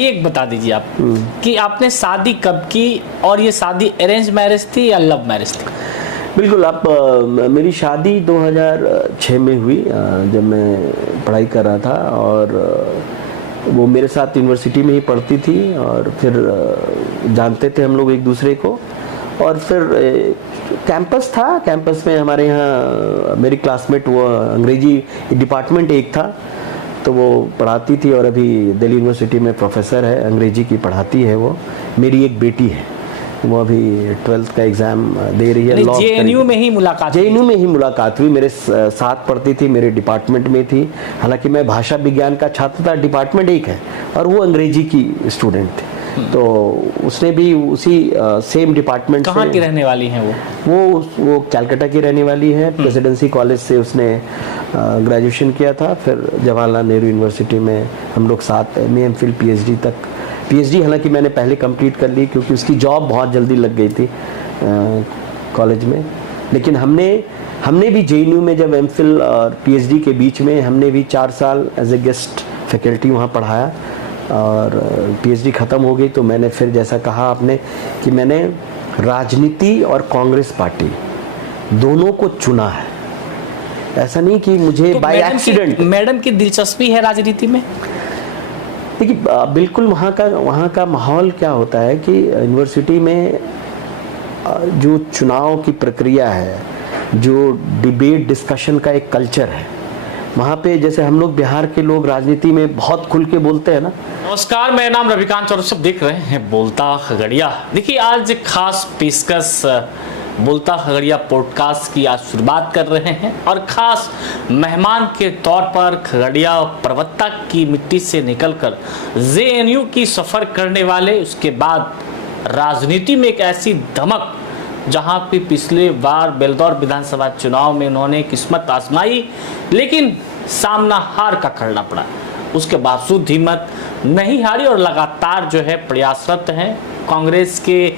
एक बता दीजिए आप कि आपने शादी कब की और ये शादी अरेंज मैरिज थी या लव मैरिज थी? बिल्कुल। मेरी शादी 2006 में हुई, जब मैं पढ़ाई कर रहा था, और वो मेरे साथ यूनिवर्सिटी में ही पढ़ती थी, और फिर जानते थे हम लोग एक दूसरे को। और फिर कैंपस था, कैंपस में हमारे यहाँ मेरी क्लासमेट, वो अंग्रेजी डिपार्टमेंट एक था, तो वो पढ़ाती थी और अभी दिल्ली यूनिवर्सिटी में प्रोफेसर है, अंग्रेजी की पढ़ाती है वो। मेरी एक बेटी है, वो अभी 12th का एग्ज़ाम दे रही है। जेएनयू में ही मुलाकात? जेएनयू में ही मुलाकात हुई, मेरे साथ पढ़ती थी, मेरे डिपार्टमेंट में थी। हालांकि मैं भाषा विज्ञान का छात्र था, डिपार्टमेंट एक है, और वो अंग्रेजी की स्टूडेंट थी। तो उसने भी उसी सेम डिपार्टमेंट से। कहाँ की रहने वाली हैं वो कैलकाटा की रहने वाली है। प्रेसिडेंसी कॉलेज से उसने ग्रेजुएशन किया था, फिर जवाहरलाल नेहरू यूनिवर्सिटी में हम लोग साथ एमए एमफिल पीएचडी तक। पीएचडी हालांकि मैंने पहले कंप्लीट कर ली, क्योंकि उसकी जॉब बहुत जल्दी लग गई थी कॉलेज में। लेकिन हमने भी जेएनयू में जब एमफिल और पीएचडी के बीच में हमने भी 4 साल एज ए गेस्ट फैकल्टी वहाँ पढ़ाया, और पीएचडी ख़त्म हो गई तो मैंने फिर, जैसा कहा आपने, कि मैंने राजनीति और कांग्रेस पार्टी दोनों को चुना है। ऐसा नहीं कि मुझे बाय एक्सीडेंट। मैडम की दिलचस्पी है राजनीति में? देखिए, बिल्कुल वहाँ का माहौल क्या होता है कि यूनिवर्सिटी में जो चुनाव की प्रक्रिया है, जो डिबेट डिस्कशन का एक कल्चर है, वहाँ पे जैसे हम लोग बिहार के लोग राजनीति में बहुत खुल के बोलते हैं ना। नमस्कार, मेरा नाम रविकांत चौरसिया, देख रहे हैं बोलता खगड़िया। देखिए, आज खास पेशकश बोलता खगड़िया पॉडकास्ट की आज शुरुआत कर रहे हैं, और खास मेहमान के तौर पर खगड़िया पर्वता की मिट्टी से निकलकर जेएनयू की सफर करने वाले, उसके बाद राजनीति में एक ऐसी धमक जहां पे पिछले बार बेलदौर विधानसभा चुनाव में उन्होंने किस्मत आजमाई, लेकिन सामना हार का करना पड़ा। उसके बावजूद हिम्मत नहीं हारी और लगातार जो है प्रयासरत हैं। कांग्रेस के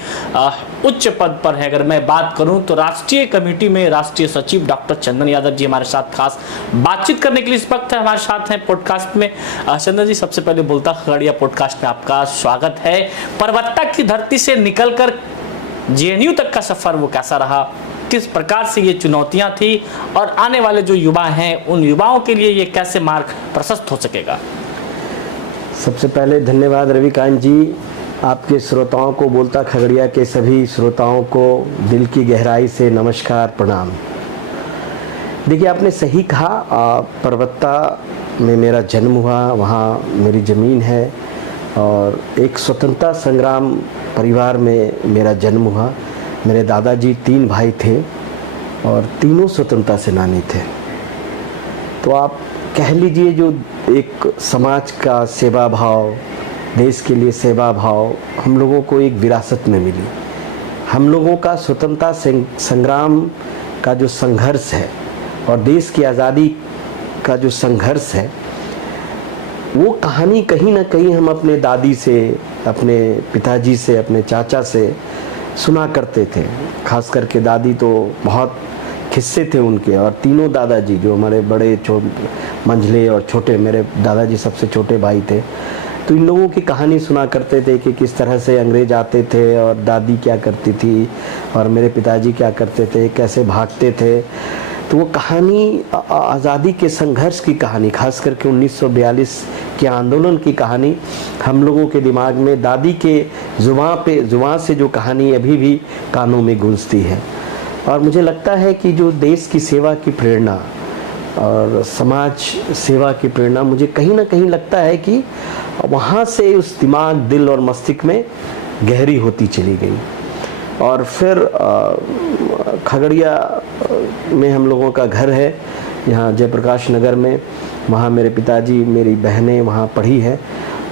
उच्च पद पर है। अगर मैं बात करूं तो राष्ट्रीय कमेटी में राष्ट्रीय सचिव डॉक्टर चंदन यादव जी हमारे साथ खास बातचीत करने के लिए इस वक्त हमारे साथ हैं पॉडकास्ट में। चंदन जी, सबसे पहले बोलता खगड़िया पॉडकास्ट में आपका स्वागत है। पर्वता की धरती से निकलकर जेएनयू तक का सफर वो कैसा रहा, किस प्रकार से ये चुनौतियां थी, और आने वाले जो युवा हैं उन युवाओं के लिए ये कैसे मार्ग प्रशस्त हो सकेगा? सबसे पहले धन्यवाद रविकांत जी, आपके श्रोताओं को, बोलता खगड़िया के सभी श्रोताओं को दिल की गहराई से नमस्कार, प्रणाम। देखिए, आपने सही कहा, पर्वता में मेरा जन्म हुआ, वहाँ मेरी ज़मीन है, और एक स्वतंत्रता संग्राम परिवार में मेरा जन्म हुआ। मेरे दादाजी 3 भाई थे और तीनों स्वतंत्रता सेनानी थे। तो आप कह लीजिए, जो एक समाज का सेवा भाव, देश के लिए सेवा भाव हम लोगों को एक विरासत में मिली। हम लोगों का स्वतंत्रता संग्राम का जो संघर्ष है और देश की आज़ादी का जो संघर्ष है, वो कहानी कहीं ना कहीं हम अपने दादी से, अपने पिताजी से, अपने चाचा से सुना करते थे। खास करके दादी तो बहुत किस्से थे उनके, और तीनों दादाजी जो हमारे बड़े मंझले और छोटे, मेरे दादाजी सबसे छोटे भाई थे, तो इन लोगों की कहानी सुना करते थे कि किस तरह से अंग्रेज आते थे और दादी क्या करती थी और मेरे पिताजी क्या करते थे, कैसे भागते थे। तो वो कहानी आज़ादी के संघर्ष की कहानी, खास करके 1942 के आंदोलन की कहानी हम लोगों के दिमाग में, दादी के ज़ुबान से जो कहानी अभी भी कानों में गूंजती है। और मुझे लगता है कि जो देश की सेवा की प्रेरणा और समाज सेवा की प्रेरणा, मुझे कहीं ना कहीं लगता है कि वहाँ से उस दिमाग, दिल और मस्तिष्क में गहरी होती चली गई। और फिर खगड़िया में हम लोगों का घर है, यहाँ जयप्रकाश नगर में। वहाँ मेरे पिताजी, मेरी बहनें वहाँ पढ़ी है,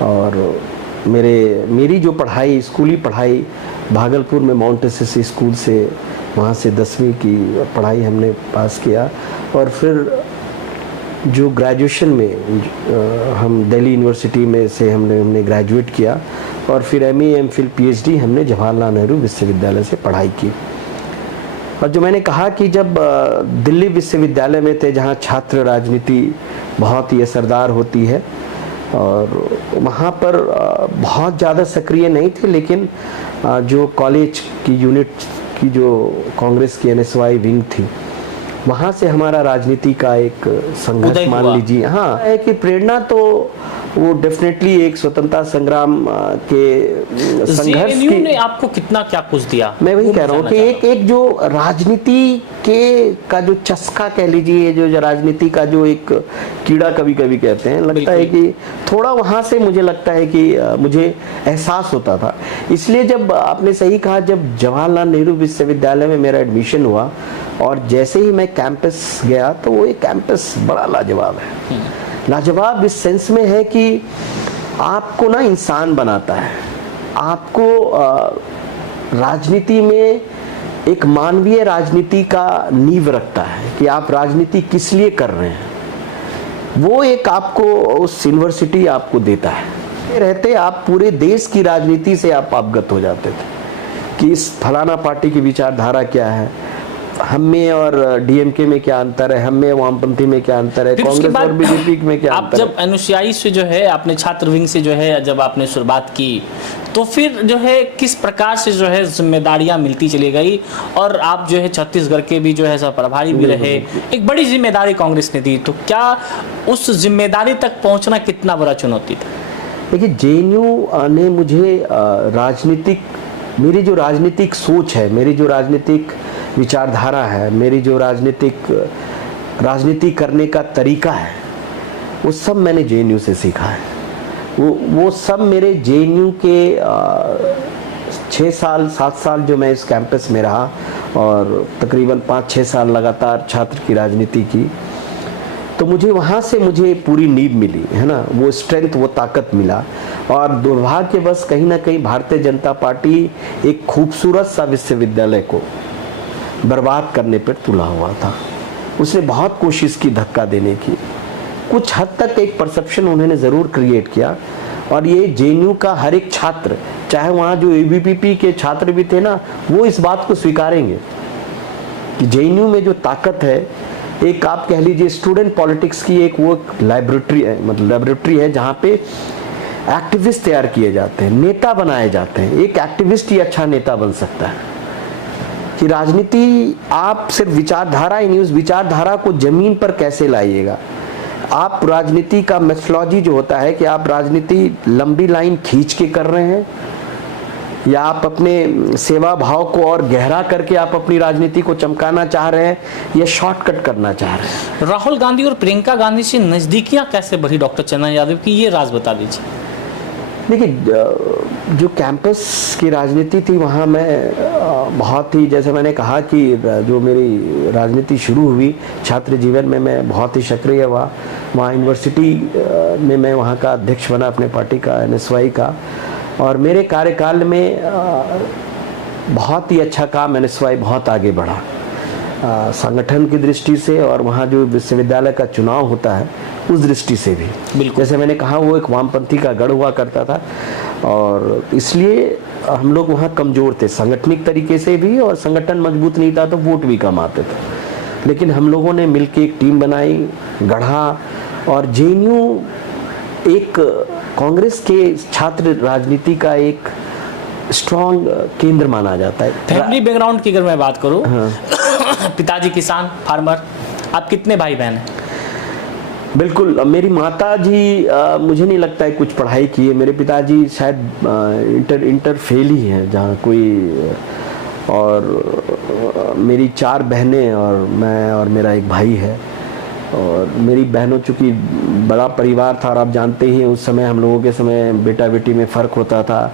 और मेरी जो पढ़ाई, स्कूली पढ़ाई भागलपुर में माउंटेसेसी स्कूल से, वहाँ से 10वीं की पढ़ाई हमने पास किया। और फिर जो ग्रेजुएशन में हम दिल्ली यूनिवर्सिटी में से हमने ग्रेजुएट किया, और फिर एमए एमफिल पीएचडी हमने जवाहरलाल नेहरू विश्वविद्यालय से पढ़ाई की। और जो मैंने कहा कि जब दिल्ली विश्वविद्यालय में थे, जहाँ छात्र राजनीति बहुत ही असरदार होती है, और वहाँ पर बहुत ज़्यादा सक्रिय नहीं थे, लेकिन जो कॉलेज की यूनिट की जो कांग्रेस की NSY विंग थी, वहाँ से हमारा राजनीति का एक संघर्ष मान लीजिए, हाँ, है कि प्रेरणा तो वो डेफिनेटली एक स्वतंत्रता संग्राम के संघर्ष की। ने आपको कितना क्या कुछ दिया? मैं वही कह रहा हूँ कि एक जो राजनीति के का जो चस्का कह लीजिए, जो राजनीति का जो एक कीड़ा कभी कभी कहते हैं, लगता है कि थोड़ा वहाँ से मुझे लगता है कि मुझे एहसास होता था। इसलिए जब आपने सही कहा, जब जवाहरलाल नेहरू विश्वविद्यालय में मेरा एडमिशन हुआ और जैसे ही मैं कैंपस गया, तो वो एक कैंपस बड़ा लाजवाब है। लाजवाब इस सेंस में है कि आपको ना इंसान बनाता है, आपको राजनीति में एक मानवीय राजनीति का नींव रखता है कि आप राजनीति किस लिए कर रहे हैं, वो एक आपको उस यूनिवर्सिटी आपको देता है। रहते आप पूरे देश की राजनीति से आप अवगत हो जाते थे कि इस फलाना पार्टी की विचारधारा क्या है, हम में और DMK में क्या अंतर है, हम में वामपंथी में क्या अंतर है, कांग्रेस और BJP में क्या अंतर है। आप जब अनुयायी से जो है, आपने छात्र विंग से जो है जब आपने शुरुआत की, तो फिर जो है किस प्रकार से जो है जिम्मेदारियां मिलती चली गई, और आप जो है छत्तीसगढ़ के भी जो है सब प्रभारी भी रहे, एक बड़ी जिम्मेदारी कांग्रेस ने दी, तो क्या उस जिम्मेदारी तक पहुंचना कितना बड़ा चुनौती था? देखिए, JNU ने मुझे मेरी जो राजनीतिक सोच है, मेरी जो राजनीतिक विचारधारा है, मेरी जो राजनीति करने का तरीका है, वो सब मैंने JNU से सीखा है। वो सब मेरे JNU के 6 साल 7 साल जो मैं इस कैंपस में रहा, और तकरीबन 5-6 साल लगातार छात्र की राजनीति की, तो मुझे वहाँ से मुझे पूरी नींव मिली है ना, वो स्ट्रेंथ, वो ताकत मिला। और दुर्भाग्यवश कहीं ना कहीं भारतीय जनता पार्टी एक खूबसूरत सा विश्वविद्यालय को बर्बाद करने पर तुला हुआ था। उसने बहुत कोशिश की धक्का देने की, कुछ हद तक एक परसेप्शन उन्होंने ज़रूर क्रिएट किया, और ये JNU का हर एक छात्र, चाहे वहाँ जो ABPP के छात्र भी थे ना, वो इस बात को स्वीकारेंगे कि JNU में जो ताकत है, एक आप कह लीजिए स्टूडेंट पॉलिटिक्स की एक वो लाइब्रेटरी है, मतलब लाइब्रेटरी है जहाँ पे एक्टिविस्ट तैयार किए जाते हैं, नेता बनाए जाते हैं। एक एक्टिविस्ट ही अच्छा नेता बन सकता है। कि राजनीति आप सिर्फ विचारधारा ही नहीं, उस विचारधारा को जमीन पर कैसे लाइएगा। आप राजनीति का मेथोडोलॉजी जो होता है कि आप राजनीति लंबी लाइन खींच के कर रहे हैं, या आप अपने सेवा भाव को और गहरा करके आप अपनी राजनीति को चमकाना चाह रहे हैं, या शॉर्टकट करना चाह रहे हैं। राहुल गांधी और प्रियंका गांधी से नजदीकियां कैसे बढ़ी डॉक्टर चन्ना यादव की, ये राज बता दीजिए। देखिए, जो कैंपस की राजनीति थी, वहाँ मैं बहुत ही, जैसे मैंने कहा कि जो मेरी राजनीति शुरू हुई छात्र जीवन में, मैं बहुत ही सक्रिय हुआ। वहाँ यूनिवर्सिटी में मैं वहाँ का अध्यक्ष बना अपने पार्टी का, NSY का, और मेरे कार्यकाल में बहुत ही अच्छा काम, NSY बहुत आगे बढ़ा संगठन की दृष्टि से, और वहाँ जो विश्वविद्यालय का चुनाव होता है उस दृष्टि से भी। जैसे मैंने कहा, वो एक वामपंथी का गढ़ हुआ करता था, और इसलिए हम लोग वहाँ कमज़ोर थे संगठनिक तरीके से भी, और संगठन मजबूत नहीं था तो वोट भी कम आते थे। लेकिन हम लोगों ने मिलकर एक टीम बनाई, गढ़ा, और JNU एक कांग्रेस के छात्र राजनीति का एक स्ट्रॉन्ग केंद्र माना जाता है। फैमिली बैकग्राउंड की अगर मैं बात करूं, पिताजी किसान, फार्मर, आप कितने भाई बहन हैं? बिल्कुल, मेरी माता जी मुझे नहीं लगता है कुछ पढ़ाई की है। मेरे पिताजी शायद इंटर फेल ही हैं जहाँ कोई, और मेरी 4 बहनें और मैं और मेरा एक भाई है। और मेरी बहनों, चूँकि बड़ा परिवार था, और आप जानते ही उस समय हम लोगों के समय बेटा बेटी में फ़र्क होता था।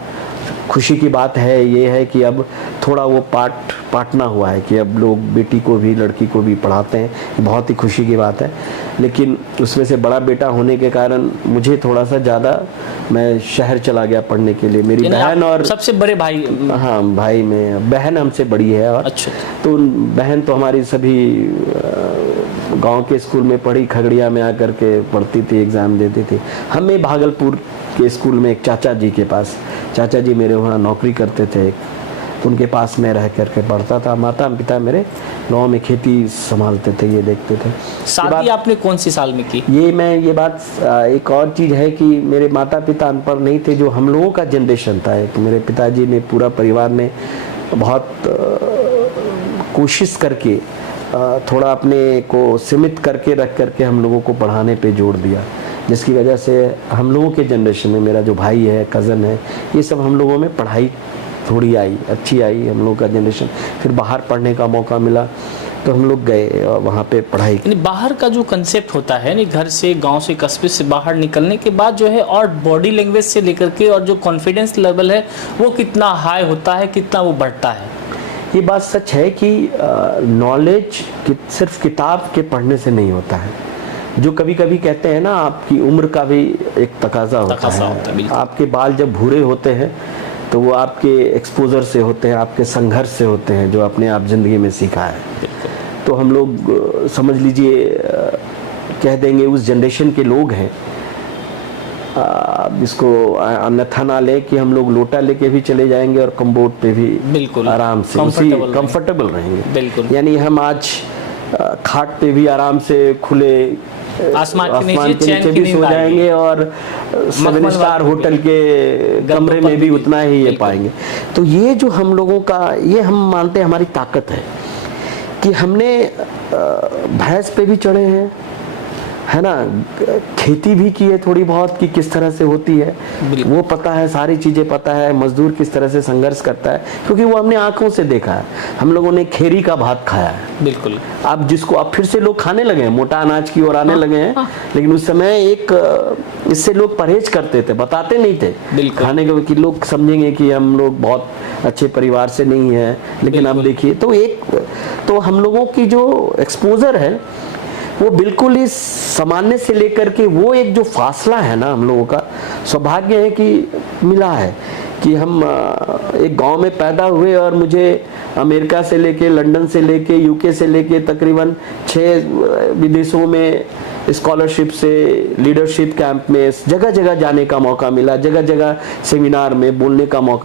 खुशी की बात है ये है कि अब थोड़ा वो पाटना हुआ है कि अब लोग बेटी को भी लड़की को भी पढ़ाते हैं, बहुत ही खुशी की बात है। लेकिन उसमें से बड़ा बेटा होने के कारण मुझे थोड़ा सा ज़्यादा, मैं शहर चला गया पढ़ने के लिए। मेरी बहन, और सबसे बड़े भाई? हाँ, भाई में बहन हमसे बड़ी है। और अच्छा। तो बहन तो हमारी सभी गांव के स्कूल में पढ़ी, खगड़िया में आकर के पढ़ती थी, एग्ज़ाम देती थी। हमें भागलपुर के स्कूल में एक चाचा जी के पास, चाचा जी मेरे वहाँ नौकरी करते थे, तो उनके पास मैं रह करके पढ़ता था। माता पिता मेरे गांव में खेती संभालते थे, ये देखते थे। शादी आपने कौन सी साल में की? ये बात एक और चीज़ है कि मेरे माता पिता अनपढ़ नहीं थे, जो हम लोगों का जनरेशन था। एक मेरे पिताजी ने, पूरा परिवार ने बहुत कोशिश करके थोड़ा अपने को सीमित करके रख करके हम लोगों को पढ़ाने पे जोर दिया, जिसकी वजह से हम लोगों के जनरेशन में, मेरा जो भाई है, कज़न है, ये सब हम लोगों में पढ़ाई थोड़ी आई, अच्छी आई हम लोगों का जनरेशन। फिर बाहर पढ़ने का मौका मिला तो हम लोग गए और वहाँ पे पढ़ाई। यानी बाहर का जो कंसेप्ट होता है, नहीं घर से, गांव से, कस्बे से बाहर निकलने के बाद जो है, और बॉडी लैंग्वेज से लेकर के और जो कॉन्फिडेंस लेवल है वो कितना हाई होता है, कितना वो बढ़ता है। ये बात सच है कि नॉलेज सिर्फ किताब के पढ़ने से नहीं होता है। जो कभी कभी कहते हैं ना, आपकी उम्र का भी एक तकाजा होता है। आपके बाल जब भूरे होते हैं तो वो आपके एक्सपोजर से होते हैं, आपके संघर्ष से होते हैं, जो अपने आप जिंदगी में सीखा है। तो हम लोग समझ लीजिए, कह देंगे उस जनरेशन के लोग हैं, इसको अन्यथा ना ले कि हम लोग लोटा लेके भी चले जाएंगे और कम्बोर्ड पे भी बिल्कुल आराम से कंफर्टेबल रहेंगे। बिल्कुल, यानी हम आज खाट पे भी आराम से खुले आसमान के नीचे भी सो जाएंगे और 7 स्टार होटल के कमरे में भी उतना ही ये पाएंगे। तो ये जो हम लोगों का, ये हम मानते हैं हमारी ताकत है कि हमने भैंस पे भी चढ़े हैं, है ना, खेती भी की है थोड़ी बहुत कि किस तरह से होती है, वो पता है, सारी चीजें पता है। मजदूर किस तरह से संघर्ष करता है, क्योंकि वो हमने आंखों से देखा है। हम लोगों ने खेरी का भात खाया है। बिल्कुल। अब जिसको अब फिर से लोग खाने लगे हैं, मोटा अनाज की ओर आने लगे हैं, लेकिन उस समय एक इससे लोग परहेज करते थे, बताते नहीं थे खाने के, कि लोग समझेंगे कि हम लोग बहुत अच्छे परिवार से नहीं है। लेकिन अब देखिए, तो हम लोगों की जो एक्सपोजर है वो बिल्कुल इस सामान्य से लेकर के, वो एक जो फासला है ना, हम लोगों का सौभाग्य है कि मिला है कि हम एक गांव में पैदा हुए और मुझे अमेरिका से लेके, लंदन से लेके, यूके से लेके तकरीबन 6 विदेशों में स्कॉलरशिप से, लीडरशिप कैंप में, जगह जगह जाने का मौका मिला, जगह जगह सेमिनार में बोलने का मौका।